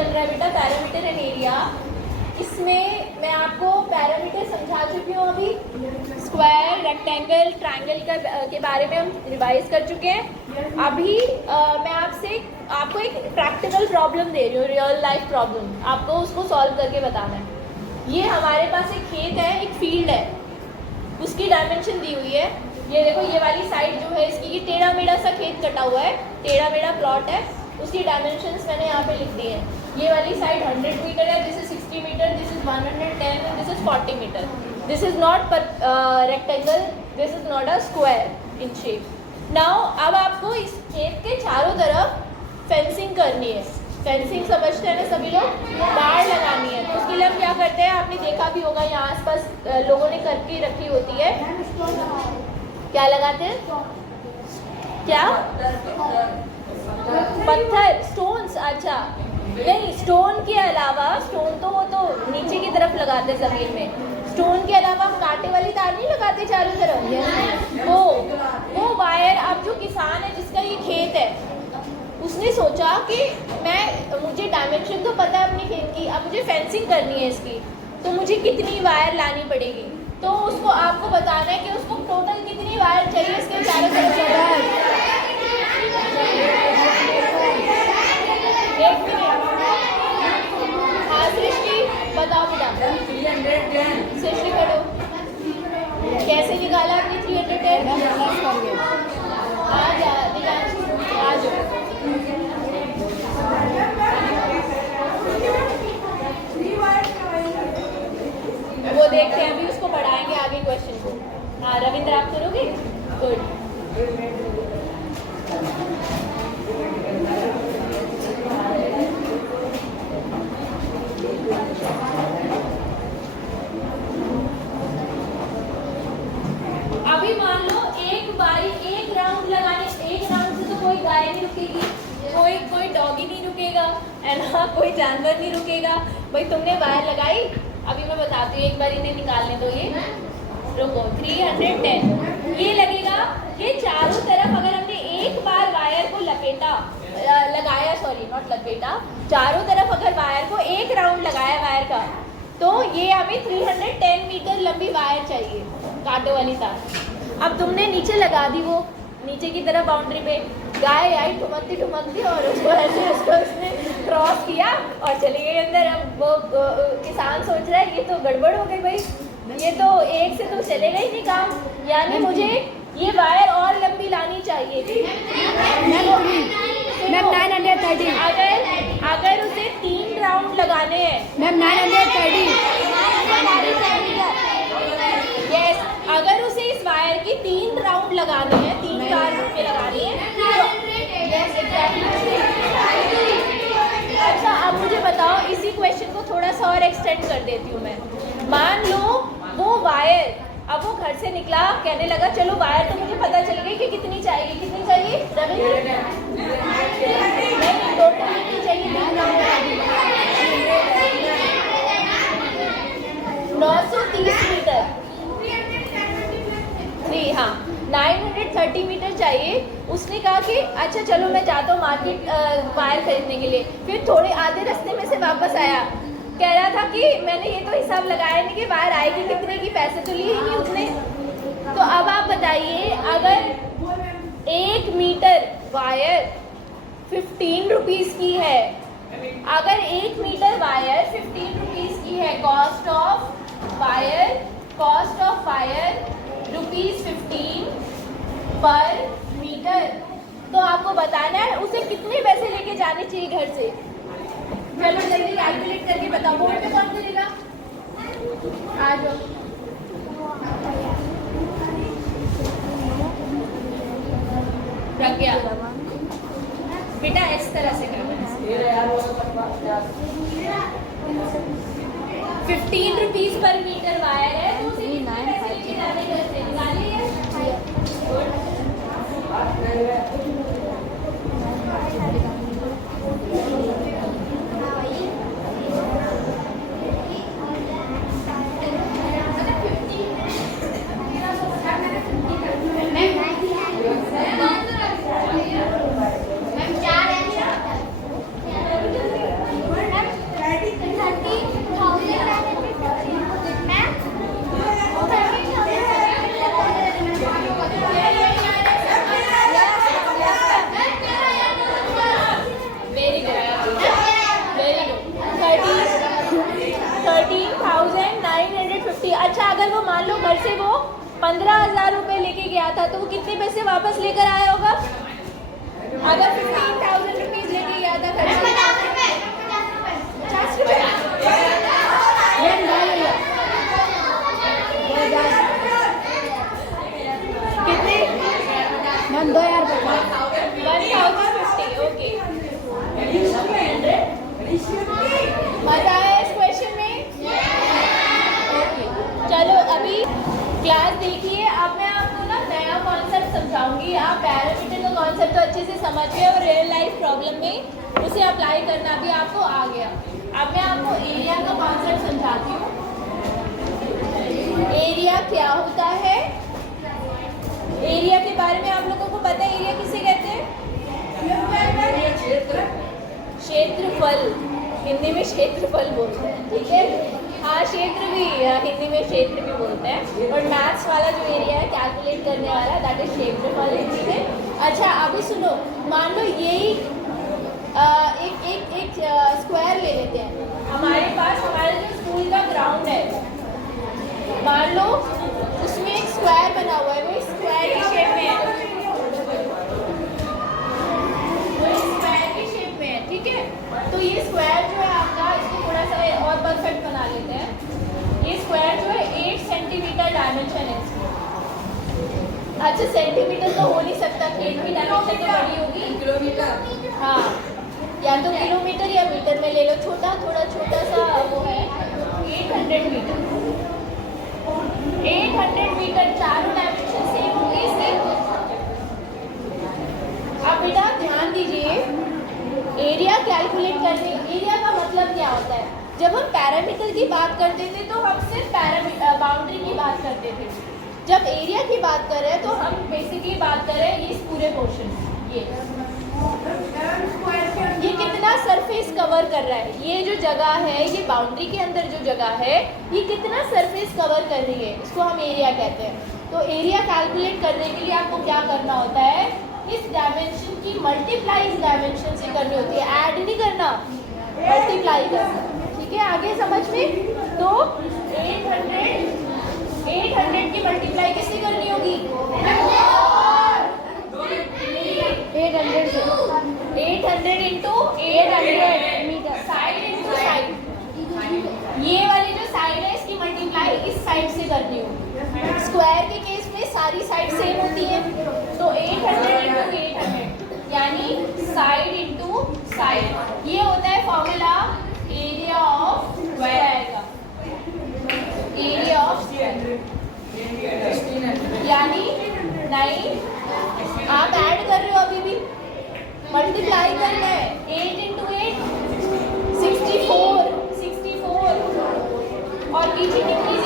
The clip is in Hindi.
चल रहा है बेटा, पैरामीटर एंड एरिया। इसमें मैं आपको पैरामीटर समझा चुकी हूँ अभी। स्क्वायर, रेक्टेंगल, ट्रायंगल के बारे में हम रिवाइज कर चुके हैं। अभी मैं आपको एक प्रैक्टिकल प्रॉब्लम दे रही हूँ, रियल लाइफ प्रॉब्लम। आपको उसको सॉल्व करके बताना है। ये हमारे पास एक खेत है, एक फील्ड है, उसकी डायमेंशन दी हुई है। ये देखो, ये वाली साइड जो है इसकी, ये टेढ़ा मेढ़ा सा खेत कटा हुआ है, टेढ़ा मेढ़ा प्लॉट है, उसकी डायमेंशंस मैंने यहाँ पे लिख दी हैं। ये वाली साइड 100 मीटर है, this is 60 metre, this is 110 and this is 40 metre. This is not rectangle, this is not a square in shape. Now अब आपको इस खेत के चारों तरफ फेंसिंग करनी है। फेंसिंग समझते हैं ना सभी लोग, बाड़ लगानी है। तो उसके लिए हम क्या करते हैं, आपने देखा भी होगा, यहाँ आसपास लोगों ने करके रखी होती है। क्या लगाते हैं, क्या पत्थर, स्टोन्स। अच्छा नहीं, स्टोन के अलावा, स्टोन तो वो तो नीचे की तरफ लगाते जमीन में। स्टोन के अलावा हम कांटे वाली तार नहीं लगाते चारों तरफ, वो वायर। अब जो किसान है जिसका ये खेत है, उसने सोचा कि मुझे डायमेंशन तो पता है अपने खेत की, अब मुझे फेंसिंग करनी है इसकी, तो मुझे कितनी वायर लानी पड़ेगी। तो उसको आपको बताना है कि उसको टोटल कितनी वायर चाहिए इसके चारों तरफ। एक मिनट, हाँ सृष्टि बताओ बेटा। सृष्टि करो, कैसे निकाला आपने 310? आ जा आ जाओ। वो देखते हैं, अभी उसको बढ़ाएंगे आगे क्वेश्चन को। हाँ रविंद्र, आप करोगे? गुड। अभी मान लो एक राउंड लगाने, एक राउंड से तो कोई गाय नहीं रुकेगी, कोई डॉगी नहीं रुकेगा, है ना, कोई जानवर नहीं रुकेगा। भाई तुमने वायर लगाई, अभी मैं बताती हूँ, एक बार इन्हें निकालने दो। ये रुको, 310 ये लगेगा। ये चारों तरफ अगर हमने एक बार वायर को लगाया, सॉरी नॉट लपेटा, चारों तरफ अगर वायर को एक राउंड लगाया वायर का, तो ये हमें 310 मीटर लंबी वायर चाहिए, कांटों वाली तार। अब तुमने नीचे लगा दी, वो नीचे की तरफ बाउंड्री पे, गाय आई ठुमकती और उसको उसने क्रॉस किया और चली गई अंदर। अब वो किसान सोच रहा है ये तो गड़बड़ हो गई भाई, ये तो एक से तो चलेगा ही नहीं काम, यानी मुझे ये वायर और लंबी लानी चाहिए थी। मैम 930। अगर उसे 3 राउंड लगाने हैं मैम 930। यस, अगर उसे इस वायर की 3 राउंड लगाने हैं, 3 बार पे लगानी है, यस एग्जैक्टली। अच्छा अब मुझे बताओ, इसी क्वेश्चन को थोड़ा सा और एक्सटेंड कर देती हूँ मैं। मान लो वो वायर, अब वो घर से निकला, कहने लगा चलो वायर तो मुझे पता चल गई कि कितनी चाहिए, कितनी चाहिए रविंद्र? नहीं, टोटल कितनी चाहिए? 930 मीटर। 3, हाँ 930 मीटर चाहिए। उसने कहा कि अच्छा चलो मैं जाता हूँ मार्केट वायर खरीदने के लिए। फिर थोड़े आधे रास्ते में से वापस आया, कह रहा था कि मैंने ये तो हिसाब लगाया नहीं कि वायर आएगी कितने की, पैसे तो लिए ही नहीं उसने। तो अब आप बताइए, अगर 1 मीटर वायर 15 रुपीज़ की है, अगर 1 मीटर वायर 15 रुपीज़ की है, कॉस्ट ऑफ वायर ₹15 पर मीटर, तो आपको बताना है उसे कितने पैसे लेके जाने चाहिए घर से। चलो जल्दी कैलकुलेट करके बताओ। बोर्ड पे कौन करेगा? आ जाओ। प्रज्ञा बेटा इस तरह से करना है। 15 रुपीज पर मीटर वायर है, तो उसे कितने पैसे लेके जाने घर से? निकालिए। अगर वो मान लो घर से वो 15,000 रुपये लेके गया था तो वो कितने पैसे वापस लेकर आया होगा? अगर 15,000 रुपीज लेके गया था घर से 50 रुपये कितने? 2050। 1050। ओके, मजा आया इस क्वेश्चन में? ओके, चलो अभी क्लास देखिए। अब मैं आपको ना नया कॉन्सेप्ट समझाऊंगी। आप पैरामीटर का कॉन्सेप्ट तो अच्छे से समझ गए और रियल लाइफ प्रॉब्लम में उसे अप्लाई करना भी आपको आ गया। अब मैं आपको एरिया का कॉन्सेप्ट समझाती हूँ। एरिया क्या होता है? एरिया के बारे में आप लोगों को पता है एरिया किसे कहते हैं? क्षेत्रफल, हिंदी में क्षेत्रफल बोलते हैं, ठीक है। हाँ, क्षेत्र भी हिंदी में क्षेत्र भी बोलते हैं। और मैथ्स वाला जो एरिया है कैलकुलेट करने वाला, दैट इज क्षेत्रफल हिंदी में। अच्छा अभी सुनो, मान लो यही एक स्क्वायर ले लेते हैं। हमारे पास हमारे जो स्कूल का ग्राउंड है, मान लो उसमें एक स्क्वायर बना हुआ है, वो स्क्वायर की शेप में है, ठीक है। तो ये स्क्वायर जो है आपका, इसको थोड़ा सा और परफेक्ट बना लेते हैं। ये स्क्वायर जो है 8 सेंटीमीटर डायमेंशन है इसकी। अच्छा, सेंटीमीटर तो हो नहीं सकता, 8 की डायमेंशन तो बड़ी होगी, किलोमीटर। हाँ, या तो किलोमीटर या मीटर में ले लो, थोड़ा छोटा सा वो है 800 मीटर। 800 मीटर, चारों डायमेंशन सेम होंगे इसके। अब बेटा ध्यान दीजिए, एरिया कैलकुलेट करने, एरिया का मतलब क्या होता है? जब हम पैरामीटर की बात करते थे तो हम सिर्फ बाउंड्री की बात करते थे। जब एरिया की बात कर रहे हैं तो हम बेसिकली बात कर रहे हैं इस पूरे पोर्शन, ये कितना सरफेस कवर कर रहा है। ये जो जगह है, ये बाउंड्री के अंदर जो जगह है, ये कितना सरफेस कवर कर रही है, इसको हम एरिया कहते हैं। तो एरिया कैलकुलेट करने के लिए आपको क्या करना होता है? इस डायमेंशन की मल्टीप्लाई इस डायमेंशन से करनी होती है, ऐड नहीं करना, मल्टीप्लाई करना, ठीक है। आगे समझ में? तो 800 की मल्टीप्लाई किससे करनी होगी? 800 into 800 metre, side into side. ये वाली जो साइड है इसकी मल्टीप्लाई इस साइड से करनी होगी। स्क्वायर के केस में सारी साइड सेम होती है, तो 800 इंटू 800 यानी साइड इंटू साइड। ये होता है फॉर्मूला एरिया ऑफ स्क्वायर का, एरिया ऑफ स्क्वायर यानी 9। आप ऐड कर रहे हो, अभी भी मल्टीप्लाई करना है। 8 इंटू 8 64 और पीछे कितनी